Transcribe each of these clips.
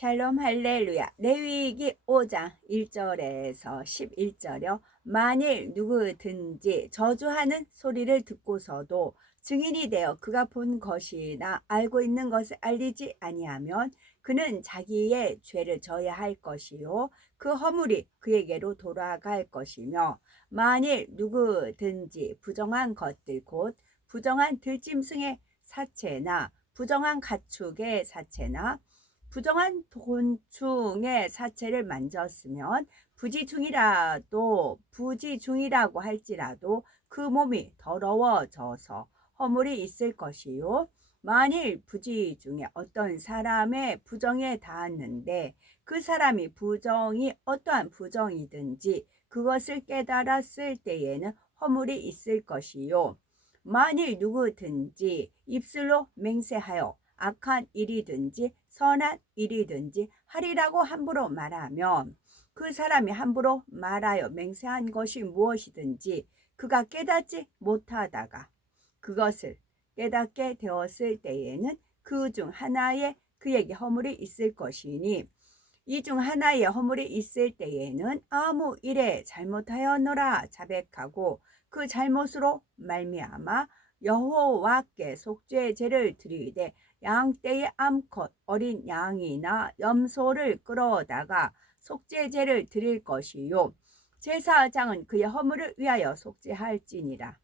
샬롬 할렐루야. 레위기 5장 1절에서 11절이요. 만일 누구든지 저주하는 소리를 듣고서도 증인이 되어 그가 본 것이나 알고 있는 것을 알리지 아니하면 그는 자기의 죄를 져야 할 것이요 그 허물이 그에게로 돌아갈 것이며, 만일 누구든지 부정한 것들 곧 부정한 들짐승의 사체나 부정한 가축의 사체나 부정한 곤충의 사체를 만졌으면 부지중이라고 할지라도 그 몸이 더러워져서 허물이 있을 것이요, 만일 부지 중에 어떤 사람의 부정에 닿았는데 그 사람이 부정이 어떠한 부정이든지 그것을 깨달았을 때에는 허물이 있을 것이요, 만일 누구든지 입술로 맹세하여 악한 일이든지 선한 일이든지 하리라고 함부로 말하면 그 사람이 함부로 말하여 맹세한 것이 무엇이든지 그가 깨닫지 못하다가 그것을 깨닫게 되었을 때에는 그 중 하나에 그에게 허물이 있을 것이니, 이 중 하나에 허물이 있을 때에는 아무 일에 잘못하였노라 자백하고 그 잘못으로 말미암아 여호와께 속죄의 제를 드리되 양떼의 암컷 어린 양이나 염소를 끌어다가 속죄제를 드릴 것이요, 제사장은 그의 허물을 위하여 속죄할지니라.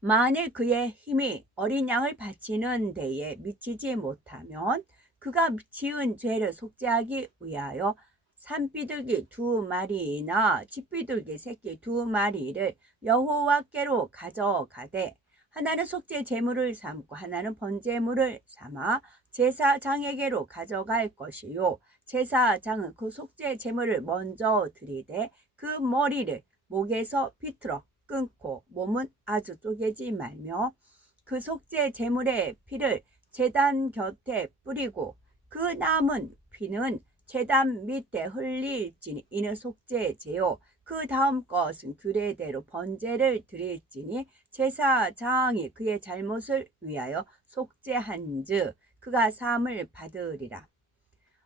만일 그의 힘이 어린 양을 바치는 데에 미치지 못하면 그가 지은 죄를 속죄하기 위하여 산비둘기 2마리나 집비둘기 새끼 2마리를 여호와께로 가져가되 하나는 속죄 제물을 삼고 하나는 번제물을 삼아 제사장에게로 가져갈 것이요, 제사장은 그 속죄 제물을 먼저 드리되 그 머리를 목에서 비틀어 끊고 몸은 아주 쪼개지 말며 그 속죄 제물의 피를 제단 곁에 뿌리고 그 남은 피는 제단 밑에 흘릴지니 이는 속죄제요, 그 다음 것은 규례대로 번제를 드릴지니 제사장이 그의 잘못을 위하여 속죄한즉 그가 사함을 받으리라.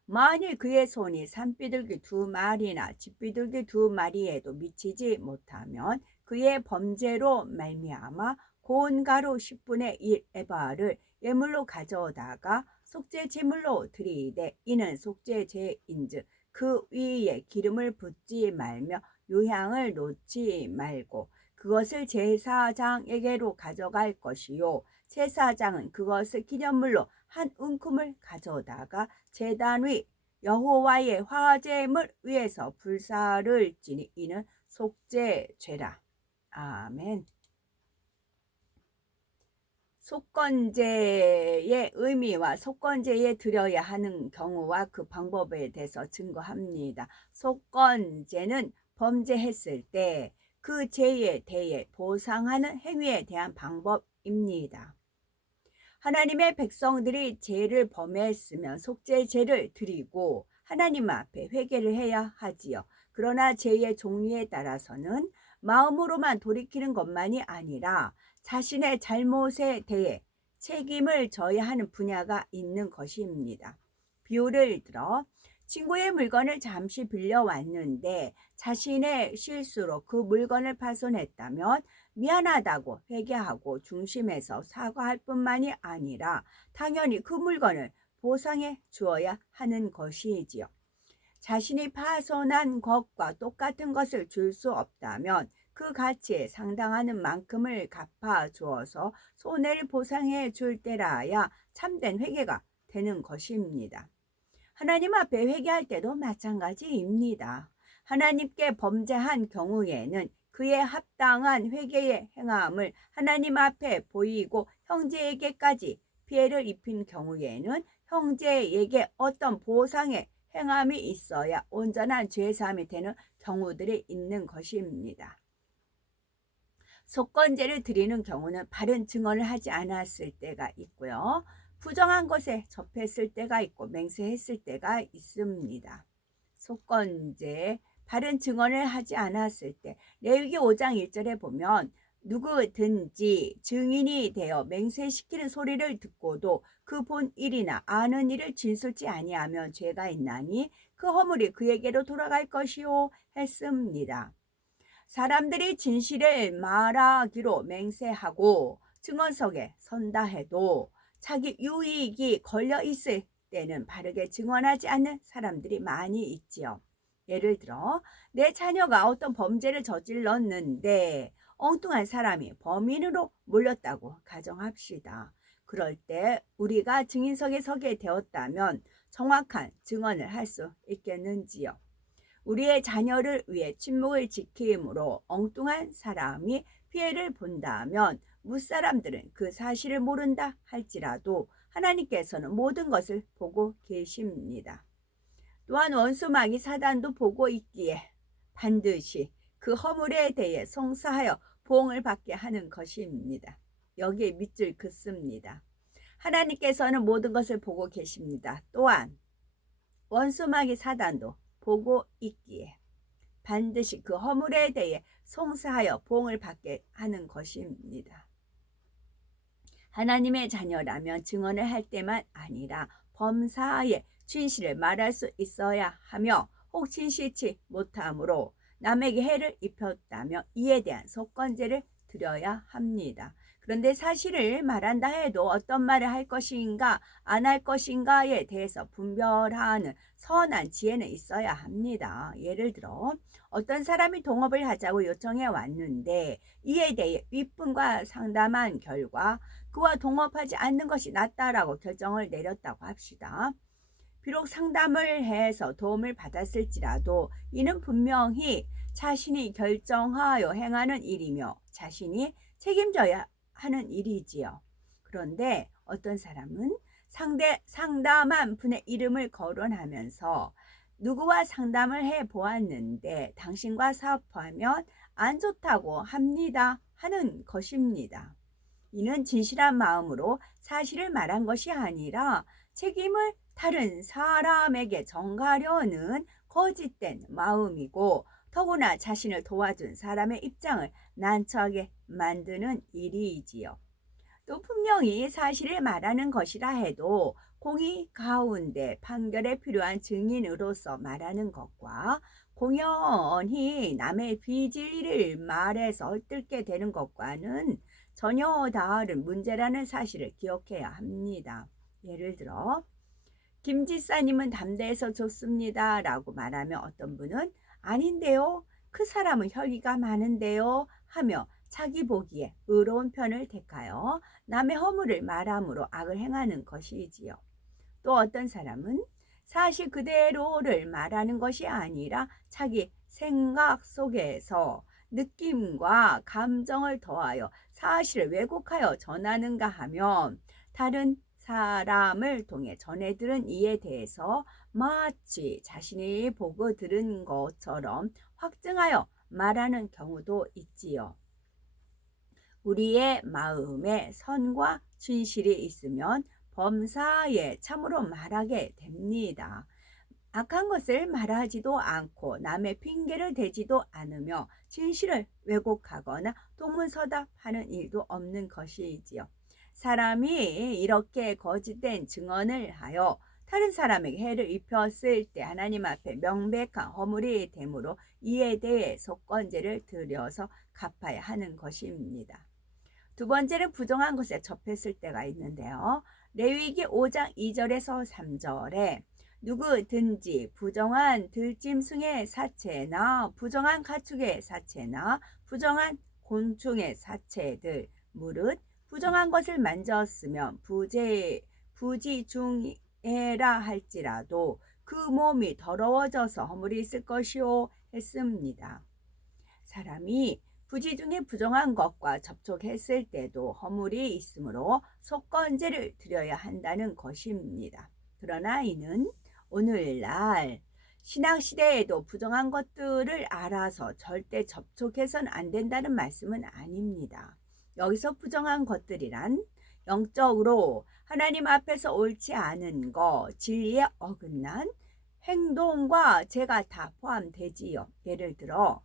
만일 그의 손이 산비둘기 2마리나 집비둘기 2마리에도 미치지 못하면 그의 범죄로 말미암아 고운 가루 10분의 1 에바를 예물로 가져다가 속죄 제물로 드리되 이는 속죄제인즉 그 위에 기름을 붓지 말며 유향을 놓지 말고 그것을 제사장에게로 가져갈 것이요, 제사장은 그것을 기념물로 한 움큼을 가져다가 제단 위 여호와의 화제물 위에서 불사를 지니 이는 속죄죄라. 아멘. 속건제의 의미와 속건제에 드려야 하는 경우와 그 방법에 대해서 증거합니다. 속건제는 범죄했을 때 그 죄에 대해 보상하는 행위에 대한 방법입니다. 하나님의 백성들이 죄를 범했으면 속죄제를 드리고 하나님 앞에 회개를 해야 하지요. 그러나 죄의 종류에 따라서는 마음으로만 돌이키는 것만이 아니라 자신의 잘못에 대해 책임을 져야 하는 분야가 있는 것입니다. 비유를 들어 친구의 물건을 잠시 빌려왔는데 자신의 실수로 그 물건을 파손했다면 미안하다고 회개하고 중심에서 사과할 뿐만이 아니라 당연히 그 물건을 보상해 주어야 하는 것이지요. 자신이 파손한 것과 똑같은 것을 줄 수 없다면 그 가치에 상당하는 만큼을 갚아 주어서 손해를 보상해 줄 때라야 참된 회개가 되는 것입니다. 하나님 앞에 회개할 때도 마찬가지입니다. 하나님께 범죄한 경우에는 그의 합당한 회개의 행함을 하나님 앞에 보이고 형제에게까지 피해를 입힌 경우에는 형제에게 어떤 보상의 행함이 있어야 온전한 죄사함이 되는 경우들이 있는 것입니다. 속건제를 드리는 경우는 바른 증언을 하지 않았을 때가 있고요, 부정한 것에 접했을 때가 있고 맹세했을 때가 있습니다. 속건제 바른 증언을 하지 않았을 때 레위기 5장 1절에 보면 누구든지 증인이 되어 맹세시키는 소리를 듣고도 그 본 일이나 아는 일을 진술치 아니하면 죄가 있나니 그 허물이 그에게로 돌아갈 것이요 했습니다. 사람들이 진실을 말하기로 맹세하고 증언석에 선다 해도 자기 유익이 걸려 있을 때는 바르게 증언하지 않는 사람들이 많이 있지요. 예를 들어 내 자녀가 어떤 범죄를 저질렀는데 엉뚱한 사람이 범인으로 몰렸다고 가정합시다. 그럴 때 우리가 증인석에 서게 되었다면 정확한 증언을 할 수 있겠는지요? 우리의 자녀를 위해 침묵을 지킴으로 엉뚱한 사람이 피해를 본다면 무사람들은 그 사실을 모른다 할지라도 하나님께서는 모든 것을 보고 계십니다. 또한 원수마귀 사단도 보고 있기에 반드시 그 허물에 대해 송사하여 보응을 받게 하는 것입니다. 여기에 밑줄 긋습니다. 하나님께서는 모든 것을 보고 계십니다. 또한 원수마귀 사단도 보고 있기에 반드시 그 허물에 대해 송사하여 보응을 받게 하는 것입니다. 하나님의 자녀라면 증언을 할 때만 아니라 범사에 진실을 말할 수 있어야 하며 혹 진실치 못함으로 남에게 해를 입혔다며 이에 대한 속건제를 드려야 합니다. 그런데 사실을 말한다 해도 어떤 말을 할 것인가 안 할 것인가에 대해서 분별하는 선한 지혜는 있어야 합니다. 예를 들어 어떤 사람이 동업을 하자고 요청해 왔는데 이에 대해 윗분과 상담한 결과 그와 동업하지 않는 것이 낫다라고 결정을 내렸다고 합시다. 비록 상담을 해서 도움을 받았을지라도 이는 분명히 자신이 결정하여 행하는 일이며 자신이 책임져야 하는 일이지요. 그런데 어떤 사람은 상담한 분의 이름을 거론하면서 누구와 상담을 해 보았는데 당신과 사업하면 안 좋다고 합니다 하는 것입니다. 이는 진실한 마음으로 사실을 말한 것이 아니라 책임을 다른 사람에게 전가려는 거짓된 마음이고 더구나 자신을 도와준 사람의 입장을 난처하게 만드는 일이지요. 또 분명히 사실을 말하는 것이라 해도 공의 가운데 판결에 필요한 증인으로서 말하는 것과 공연히 남의 비질리를 말해서 뜰게 되는 것과는 전혀 다른 문제라는 사실을 기억해야 합니다. 예를 들어 김 지사님은 담대해서 좋습니다 라고 말하면 어떤 분은 아닌데요, 그 사람은 혈기가 많은데요 하며 자기 보기에 의로운 편을 택하여 남의 허물을 말함으로 악을 행하는 것이지요. 또 어떤 사람은 사실 그대로를 말하는 것이 아니라 자기 생각 속에서 느낌과 감정을 더하여 사실을 왜곡하여 전하는가 하면 다른 사람을 통해 전해 들은 이에 대해서 마치 자신이 보고 들은 것처럼 확증하여 말하는 경우도 있지요. 우리의 마음에 선과 진실이 있으면 범사에 참으로 말하게 됩니다. 악한 것을 말하지도 않고 남의 핑계를 대지도 않으며 진실을 왜곡하거나 동문서답하는 일도 없는 것이지요. 사람이 이렇게 거짓된 증언을 하여 다른 사람에게 해를 입혔을 때 하나님 앞에 명백한 허물이 되므로 이에 대해 속건제를 드려서 갚아야 하는 것입니다. 두 번째는 부정한 것에 접했을 때가 있는데요. 레위기 5장 2절에서 3절에 누구든지 부정한 들짐승의 사체나 부정한 가축의 사체나 부정한 곤충의 사체들 무릇 부정한 것을 만졌으면 부지중해라 할지라도 그 몸이 더러워져서 허물이 있을 것이요 했습니다. 사람이 부지 중에 부정한 것과 접촉했을 때도 허물이 있으므로 속건제를 드려야 한다는 것입니다. 그러나 이는 오늘날 신학시대에도 부정한 것들을 알아서 절대 접촉해서는 안 된다는 말씀은 아닙니다. 여기서 부정한 것들이란 영적으로 하나님 앞에서 옳지 않은 것, 진리에 어긋난 행동과 죄가 다 포함되지요. 예를 들어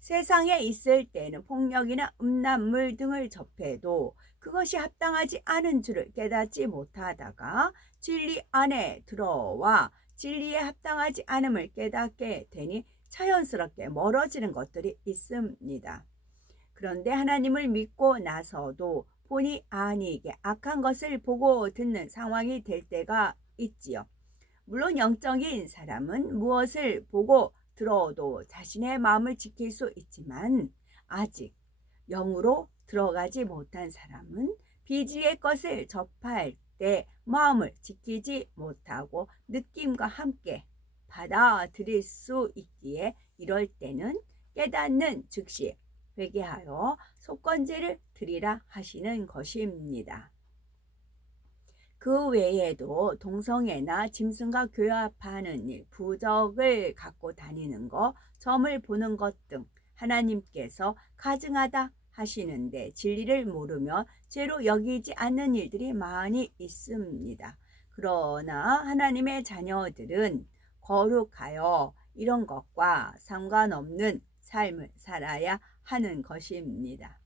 세상에 있을 때는 폭력이나 음란물 등을 접해도 그것이 합당하지 않은 줄을 깨닫지 못하다가 진리 안에 들어와 진리에 합당하지 않음을 깨닫게 되니 자연스럽게 멀어지는 것들이 있습니다. 그런데 하나님을 믿고 나서도 본의 아니게 악한 것을 보고 듣는 상황이 될 때가 있지요. 물론 영적인 사람은 무엇을 보고 들어도 자신의 마음을 지킬 수 있지만 아직 영으로 들어가지 못한 사람은 비진리의 것을 접할 때 마음을 지키지 못하고 느낌과 함께 받아들일 수 있기에 이럴 때는 깨닫는 즉시 회개하여 속건제를 드리라 하시는 것입니다. 그 외에도 동성애나 짐승과 교합하는 일, 부적을 갖고 다니는 것, 점을 보는 것 등 하나님께서 가증하다 하시는데 진리를 모르며 죄로 여기지 않는 일들이 많이 있습니다. 그러나 하나님의 자녀들은 거룩하여 이런 것과 상관없는 삶을 살아야 하는 것입니다.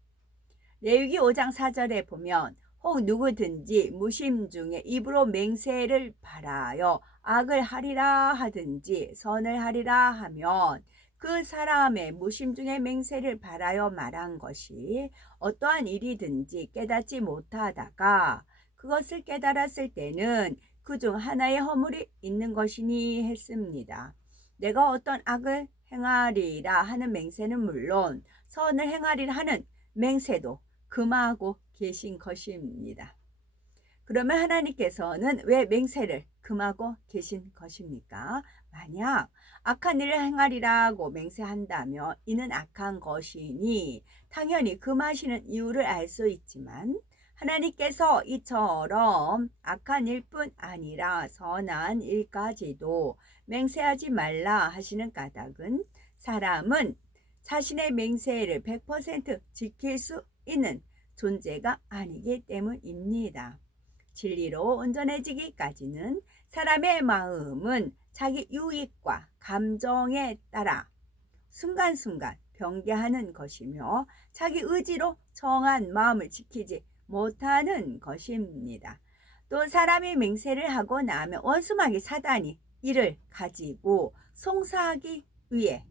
레위기 5장 4절에 보면 혹 누구든지 무심 중에 입으로 맹세를 바라여 악을 하리라 하든지 선을 하리라 하면 그 사람의 무심 중에 맹세를 바라여 말한 것이 어떠한 일이든지 깨닫지 못하다가 그것을 깨달았을 때는 그중 하나의 허물이 있는 것이니 했습니다. 내가 어떤 악을 행하리라 하는 맹세는 물론 선을 행하리라 하는 맹세도 금하고 계신 것입니다. 그러면 하나님께서는 왜 맹세를 금하고 계신 것입니까? 만약 악한 일을 행하리라고 맹세한다면 이는 악한 것이니 당연히 금하시는 이유를 알 수 있지만 하나님께서 이처럼 악한 일뿐 아니라 선한 일까지도 맹세하지 말라 하시는 까닭은 사람은 자신의 맹세를 100% 지킬 수 있는 존재가 아니기 때문입니다. 진리로 온전해지기까지는 사람의 마음은 자기 유익과 감정에 따라 순간순간 변개하는 것이며 자기 의지로 정한 마음을 지키지 못하는 것입니다. 또 사람이 맹세를 하고 나면 원수마귀 사단이 이를 가지고 송사하기 위해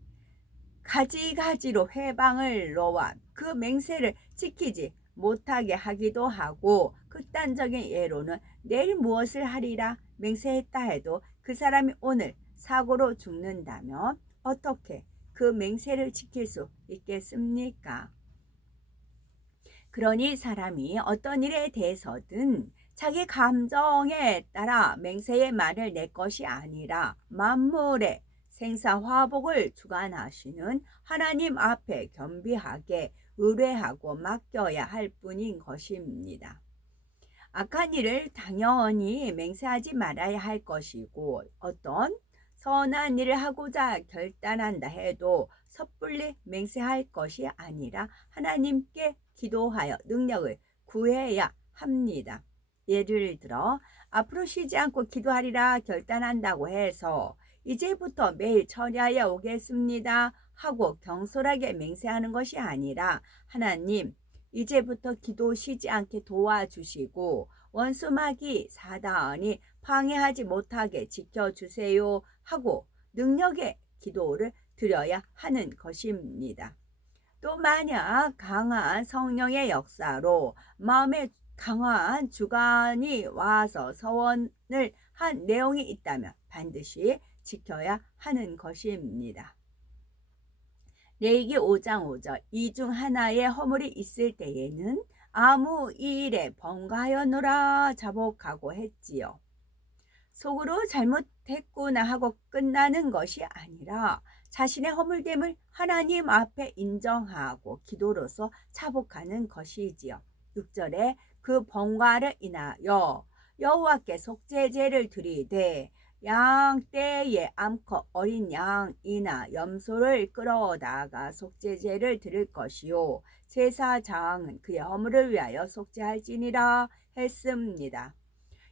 가지가지로 회방을 놓아 그 맹세를 지키지 못하게 하기도 하고 극단적인 예로는 내일 무엇을 하리라 맹세했다 해도 그 사람이 오늘 사고로 죽는다면 어떻게 그 맹세를 지킬 수 있겠습니까? 그러니 사람이 어떤 일에 대해서든 자기 감정에 따라 맹세의 말을 낼 것이 아니라 만물의 생사화복을 주관하시는 하나님 앞에 겸비하게 의뢰하고 맡겨야 할 뿐인 것입니다. 악한 일을 당연히 맹세하지 말아야 할 것이고 어떤 선한 일을 하고자 결단한다 해도 섣불리 맹세할 것이 아니라 하나님께 기도하여 능력을 구해야 합니다. 예를 들어 앞으로 쉬지 않고 기도하리라 결단한다고 해서 이제부터 매일 처리하여 오겠습니다 하고 경솔하게 맹세하는 것이 아니라 하나님 이제부터 기도 쉬지 않게 도와주시고 원수마귀 사단이 방해하지 못하게 지켜주세요 하고 능력의 기도를 드려야 하는 것입니다. 또 만약 강한 성령의 역사로 마음에 강한 주관이 와서 서원을 한 내용이 있다면 반드시 지켜야 하는 것입니다. 레위기 5장 5절 이 중 하나의 허물이 있을 때에는 아무 일에 번가하여노라 자복하고 했지요. 속으로 잘못했구나 하고 끝나는 것이 아니라 자신의 허물됨을 하나님 앞에 인정하고 기도로서 자복하는 것이지요. 6절에 그 번과를 인하여 여호와께 속죄제를 드리되 양 떼에 암컷 어린 양이나 염소를 끌어다가 속죄제를 드릴 것이요 제사장은 그의 허물을 위하여 속죄할지니라 했습니다.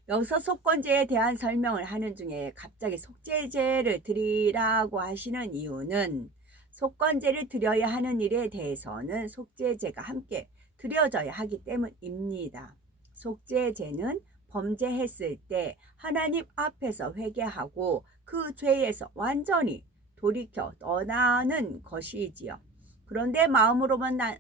여기서 속건제에 대한 설명을 하는 중에 갑자기 속죄제를 드리라고 하시는 이유는 속건제를 드려야 하는 일에 대해서는 속죄제가 함께 드려져야 하기 때문입니다. 속죄제는 범죄했을 때 하나님 앞에서 회개하고 그 죄에서 완전히 돌이켜 떠나는 것이지요. 그런데 마음으로만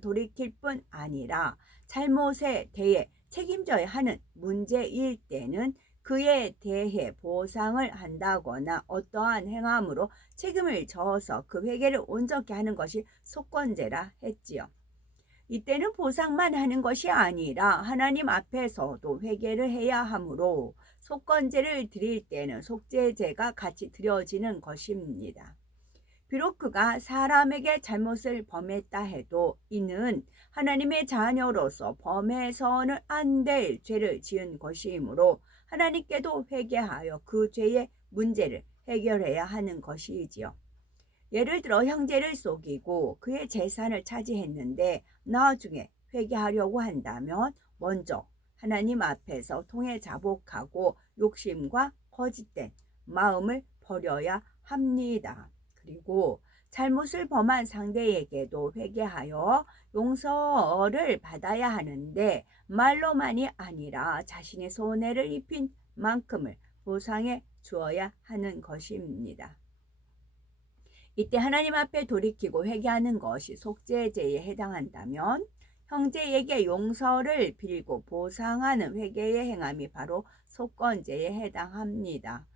돌이킬 뿐 아니라 잘못에 대해 책임져야 하는 문제일 때는 그에 대해 보상을 한다거나 어떠한 행함으로 책임을 져서 그 회개를 온전케 하는 것이 속건제라 했지요. 이때는 보상만 하는 것이 아니라 하나님 앞에서도 회개를 해야 하므로 속건제를 드릴 때는 속죄제가 같이 드려지는 것입니다. 비록 그가 사람에게 잘못을 범했다 해도 이는 하나님의 자녀로서 범해서는 안 될 죄를 지은 것이므로 하나님께도 회개하여 그 죄의 문제를 해결해야 하는 것이지요. 예를 들어 형제를 속이고 그의 재산을 차지했는데 나중에 회개하려고 한다면 먼저 하나님 앞에서 통해 자복하고 욕심과 거짓된 마음을 버려야 합니다. 그리고 잘못을 범한 상대에게도 회개하여 용서를 받아야 하는데 말로만이 아니라 자신의 손해를 입힌 만큼을 보상해 주어야 하는 것입니다. 이때 하나님 앞에 돌이키고 회개하는 것이 속죄제에 해당한다면 형제에게 용서를 빌고 보상하는 회개의 행함이 바로 속건제에 해당합니다.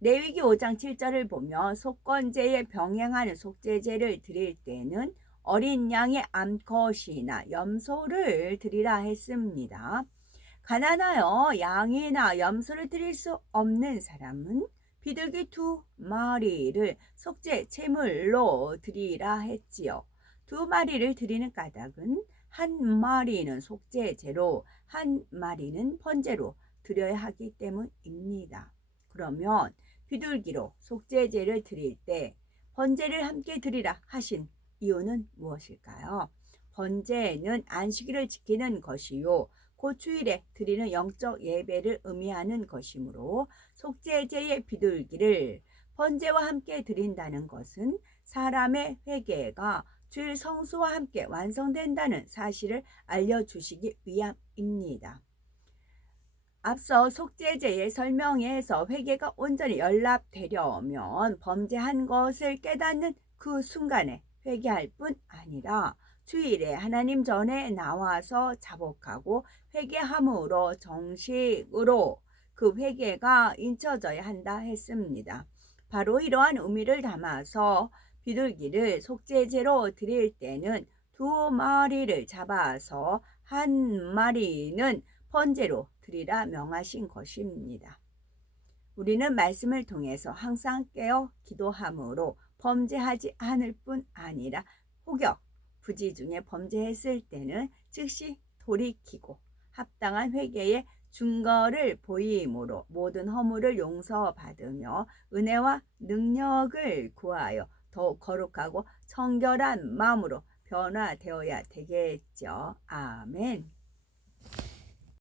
레위기 5장 7절을 보면 속건제에 병행하는 속죄제를 드릴 때는 어린 양의 암컷이나 염소를 드리라 했습니다. 가난하여 양이나 염소를 드릴 수 없는 사람은 비둘기 2마리를 속죄 제물로 드리라 했지요. 2마리를 드리는 까닭은 1마리는 속죄제로 1마리는 번제로 드려야 하기 때문입니다. 그러면 비둘기로 속죄제를 드릴 때 번제를 함께 드리라 하신 이유는 무엇일까요? 번제는 안식일을 지키는 것이요 곧 주일에 드리는 영적 예배를 의미하는 것이므로 속죄제의 비둘기를 번제와 함께 드린다는 것은 사람의 회개가 주일 성수와 함께 완성된다는 사실을 알려주시기 위함입니다. 앞서 속죄제의 설명에서 회개가 온전히 연락되려면 범죄한 것을 깨닫는 그 순간에 회개할 뿐 아니라 주일에 하나님 전에 나와서 자복하고 회개함으로 정식으로 그 회개가 인쳐져야 한다 했습니다. 바로 이러한 의미를 담아서 비둘기를 속죄제로 드릴 때는 2마리를 잡아서 1마리는 번제로 드리라 명하신 것입니다. 우리는 말씀을 통해서 항상 깨어 기도함으로 범죄하지 않을 뿐 아니라 혹여 부지 중에 범죄했을 때는 즉시 돌이키고 합당한 회개의 증거를 보임으로 모든 허물을 용서받으며 은혜와 능력을 구하여 더욱 거룩하고 청결한 마음으로 변화되어야 되겠죠. 아멘.